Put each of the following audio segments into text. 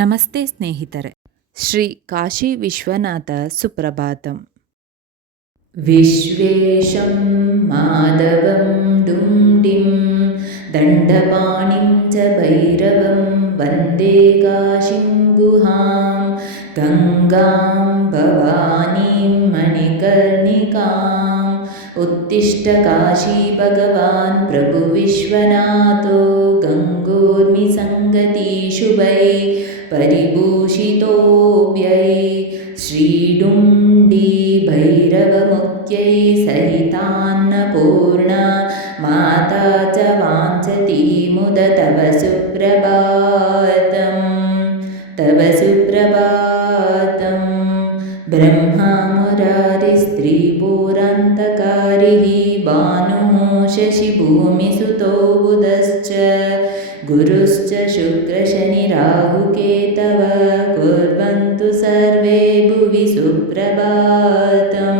ನಮಸ್ತೆ ಸ್ನೇಹಿತರೆ. ಶ್ರೀ ಕಾಶಿ ವಿಶ್ವನಾಥ ಸುಪ್ರಭಾತಂ. ವಿಶ್ವೇಶಂ ಮಾಧವಂ ಡುಂಡಿಂ ದಂಡಪಾಣಿಂ ಚ ಭೈರವಂ ವಂದೇ ಕಾಶಿಂ ಗುಹಾಂ ಗಂಗಾಂ ಭವಾನೀಂ ಮಣಿಕರ್ಣಿಕಾಂ. ಉತ್ತಿಷ್ಠ ಕಾಶಿ ಭಗವಾನ್ ಪ್ರಭು ವಿಶ್ವನಾಥೋ ಗಂಗೋರ್ಮಿ ಸಂಗತಿ ಶುಭೈ परिभूषितोऽव्यय श्रीडुण्डी भैरवमुख्यै सहितान्नपूर्णा माता च वाञ्छति मुद तव सुप्रभातं ब्रह्मा मुरारिस्त्रिपुरान्तकारिः भानुः शशिभूमिसुतो बुधश्च गुरुश्च शुक्रशनिराहुकेतव कुर्वन्तु सर्वे भुवि सुप्रभातं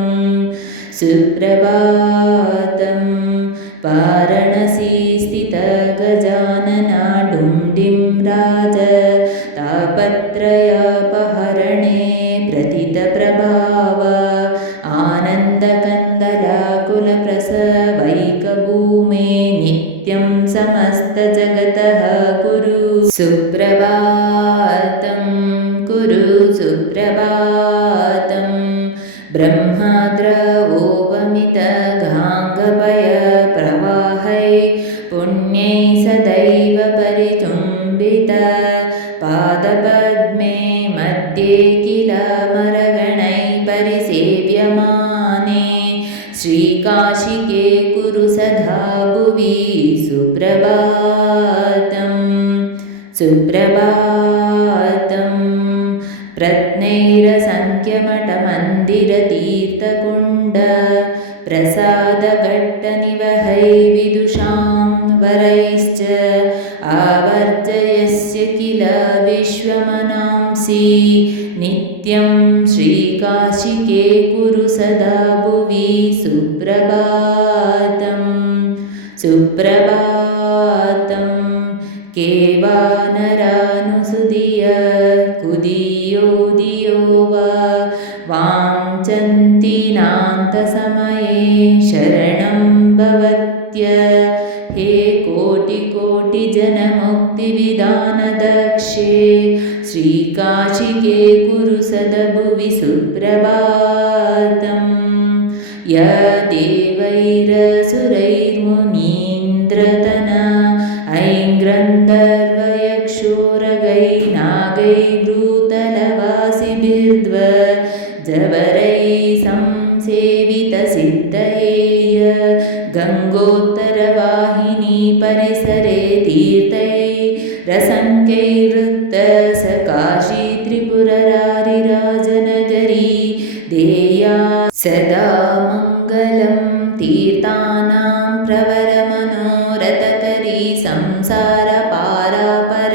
वाराणसी स्थित गजानना डुण्डिं राज तापत्रयापहरणे प्रथितप्रभाव आनन्दकन्दलाकुलप्रसवैकभूमे नित्यं समस्तजगतः कुरु सुप्रभातं ब्रह्माद्रवोपमितगाङ्गपय प्रवाहै पुण्यै सदैव परिचुम्बित पादपद्मे मध्ये किल मरगणै परिसेव्यमाने श्रीकाशिके कुरु सदा भुवि सुप्रभातं प्रत्नैरसङ्ख्यमठमन्दिरतीर्थकुण्ड प्रसादघट्टनिवहै विदुषां वरैश्च आवर्जयस्य किल विश्वमनांसि नित्यं श्रीकाशिके कुरु सदा भुवि सुप्रभातं केवानरानुसुदीय कुदीयो धियो वा वाञ्छन्ति नान्तसमये शरणं भवत्य हे कोटिजनमुक्तिविधानदक्षे श्रीकाशिके कुरु सदभुवि सुप्रभातं य देवैरसुरैर्मुनीन्द्रतन ऐन्द्रन्दर्वयक्षोरगैर्नागैर्भूतलवासिभिर्ध्वजवरैः संसेवितसिद्धयेय गङ्गोत्तरवाहिनी परिसरे तीर्थैरसङ्ख्यैर्वृत्त स काशी त्रिपुरारिराजनगरी देया सदा मङ्गलं तीर्थानां प्रवरमनोरथकरी संसारपारापर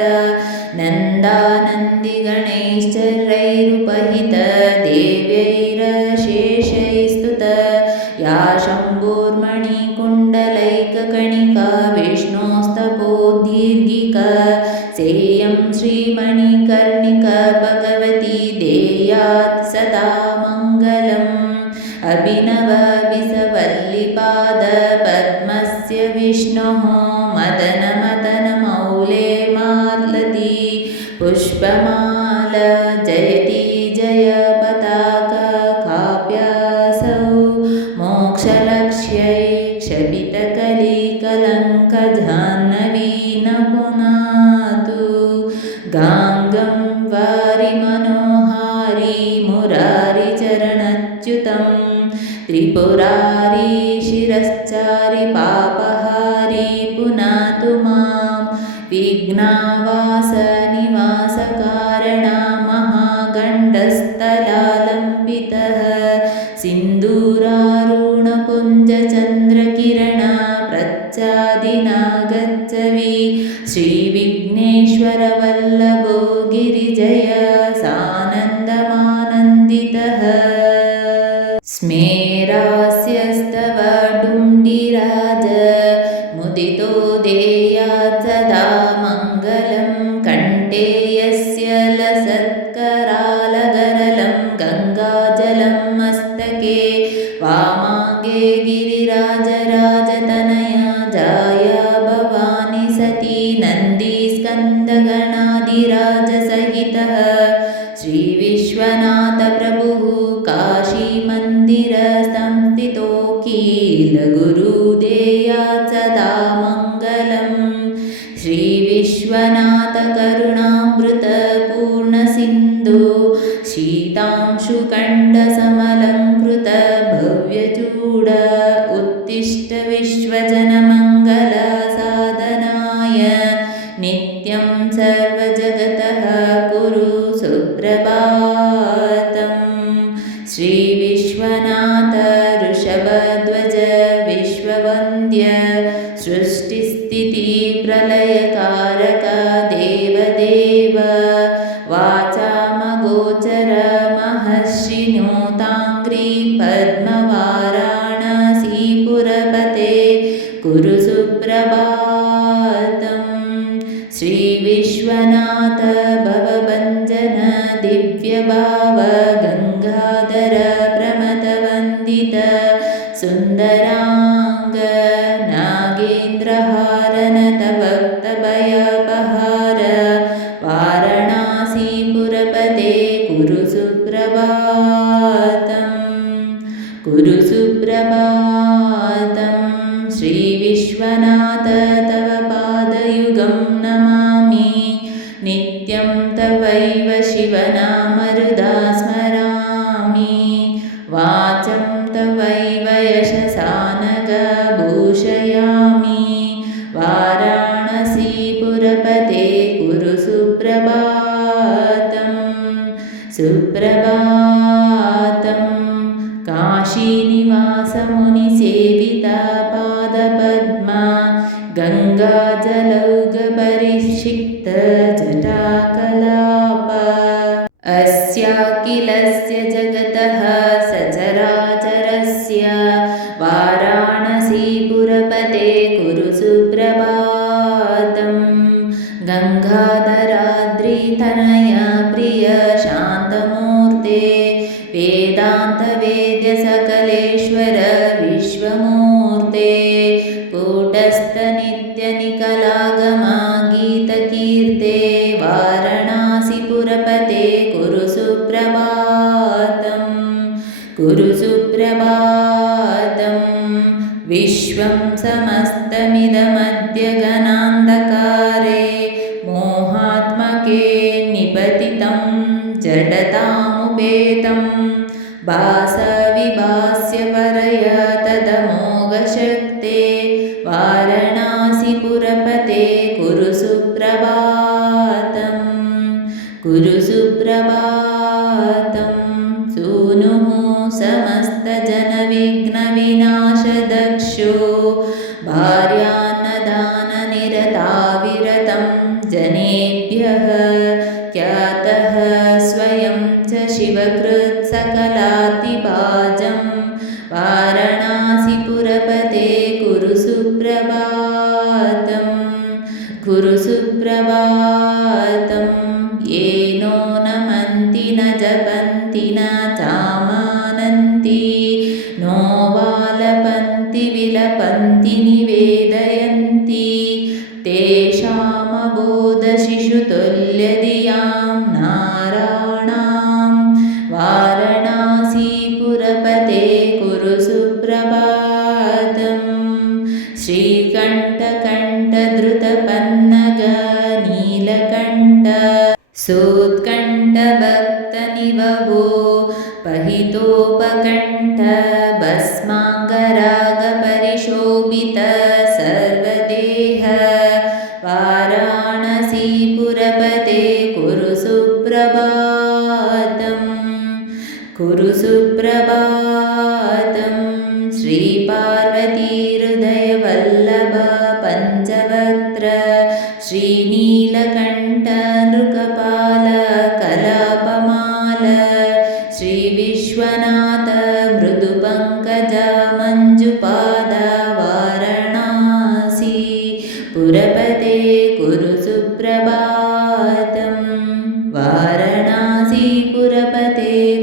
नन्दानन्दिगणैश्चरैरुपहित देव्यैरशेषैस्तुत या शम्भोर्मणिकुण्डलैककणिका विष्णोस्तपोदीर्घिका सेयं श्रीमणिकर्णिका भगवती देयात् सदा मङ्गलम् अभिनवबिसवल्लिपाद पद्मस्य विष्णोः मदनमदनमौले मार्लती पुष्पमाला जयति जय पताका काव्यासौ मोक्षलक्ष्यै क्षपितकलिकलङ्कजाह्नवी न पुनातु गाङ्गं वारिमनोहारी मुरारिचरणच्युतं त्रिपुरारी शिरश्चारि पापहारी पुनातु मां विघ्नावासनिवासकारणा महागण्डस्थलालम्बितः सिन्दूरारुणपुञ्जचन्द्रकिरणा प्रच्चादिनागच्छवि श्रीविघ्नेश्वरवल्लभो गिरिजय सानन्दमानन्दितः स्मेरास्यस्तव डुण्डिराज मुदितो देयात् सदा मङ्गलं कण्ठे यस्य भजनमङ्गलसाधनाय नित्यं सर्वजगतः कुरु सुप्रभातम्। श्रीविश्वनाथ ऋषभध्वज विश्ववन्द्य सृष्टिस्थितिप्रलयकारक देवदेव वाचामगोचर महर्षिण्योताङ्घ्रि पद्मवाराणसीपुरपते कुरु सुप्रभातम्। श्रीविश्वनाथ भवभञ्जन दिव्यभाव गङ्गाधर प्रमथवन्दित सुन्दराङ्ग नागेन्द्रहारन भक्तभयपहार वाराणसीपुरपते कुरु सुप्रभातम्। कुरु सुप्रभातम्। श्रीविश्वनाथ तव पादयुगं नमामि नित्यं तवैव शिवनामहृदा स्मरामि वाचं तवैव यशसा नघ भूषयामि वाराणसीपुरपते कुरु सुप्रभातम्। सुप्रभातम्। काशीनिवासमुनिसेविता पादपद्मा गङ्गाजलौघपरिषिक्त जटाकलाप अस्याखिलस्य जगतः सचराचरस्य वाराणसीपुरपते कुरु सुप्रभातम्। गङ्गाधराद्रितनय प्रिय शान्तमूर्ते वेदान्तवेद्य सकलेश्वर विश्वमूर्ते कूटस्थ नित्यनिकलागमा गीतकीर्ते वाराणसीपुरपते कुरु सुप्रभातम्। कुरु सुप्रभातम्। विश्वं समस्तमिदमद्य घनान्धकारे मोहात्मके निपतितं जडतामुपेतं भासविभास्य परया तदमोघशक्ते वाराणसीपुरपते कुरु सुप्रभातम्। कुरु सुप्रभातम्। सूनुः समस्तजनविघ्नविनाशदक्षो भार्यान्नदाननिरताविरतं जनेभ्यः ख्यातः स्वयं च शिवकृत्सकलातिभाजं वाराणसीपुरपते कुरु सुप्रभातम्। कुरु सुप्रभातम्। येनो नमन्ति न जपन्ति न चामानन्ति नो वालपन्ति विलपन्ति निवेदयन्ति तेषामबोधशिशुतुल्यधियां नाराणां वाराणसीपुरपते कुरु सुप्रभातम्। श्रीकण्ठकण्ठधृतपन्नग नीलकण्ठ सोत्कण्ठभक्तनिवहो पहितोपकण्ठ भस्माङ्गरागपरिशोभित सर्वदेह वाराणसीपुरपते कुरु सुप्रभातम्। कुरु सुप्रभातम्। श्रीपार्वतीहृदयवल्लभ पञ्चवक्त्र श्रीनीलकण्ठ नृकपाल कलापमाल श्रीविश्वनाथ मृदुपङ्कज मञ्जुपाद वाराणसी पुरपते कुरु सुप्रभातम्। वाराणसीपुरपते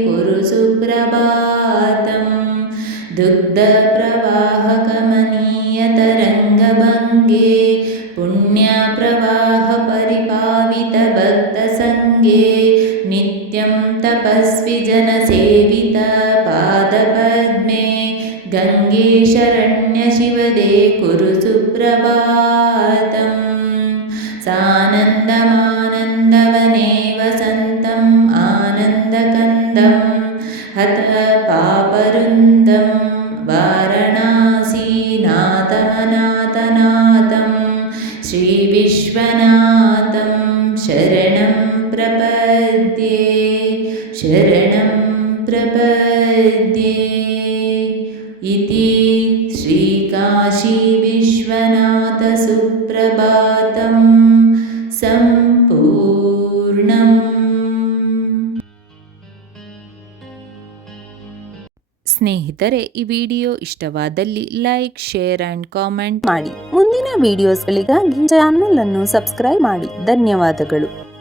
कुरु सुप्रभातम्। दुग्धप्रवाहकमनीयतरङ्गभङ्गे पुण्यप्रवाहपरिपावितभक्तसङ्गे नित्यं तपस्वि जनसेवित पादपद्मे गङ्गे शरण्यशिवदे कुरु सुप्रभातम्। सानन्दमानन्दवने वसन्तम् आनन्दकन्दं हतपापरुन्दं वाराणसीनाथमना श्रीविश्वनाथं शरणं प्रपद्ये शरणं प्रपद्ये इति श्रीकाशीविश्वनाथसुप्रभातं सम्पूर्णम्। ಸ್ನೇಹಿತರೆ, ಈ ವಿಡಿಯೋ ಇಷ್ಟವಾದಲ್ಲಿ ಲೈಕ್, ಶೇರ್ ಅಂಡ್ ಕಾಮೆಂಟ್ ಮಾಡಿ. ಮುಂದಿನ ವಿಡಿಯೋಸ್ಗಳಿಗಾಗಿ ಚಾನೆಲ್ ಅನ್ನು ಸಬ್ಸ್ಕ್ರೈಬ್ ಮಾಡಿ. ಧನ್ಯವಾದಗಳು.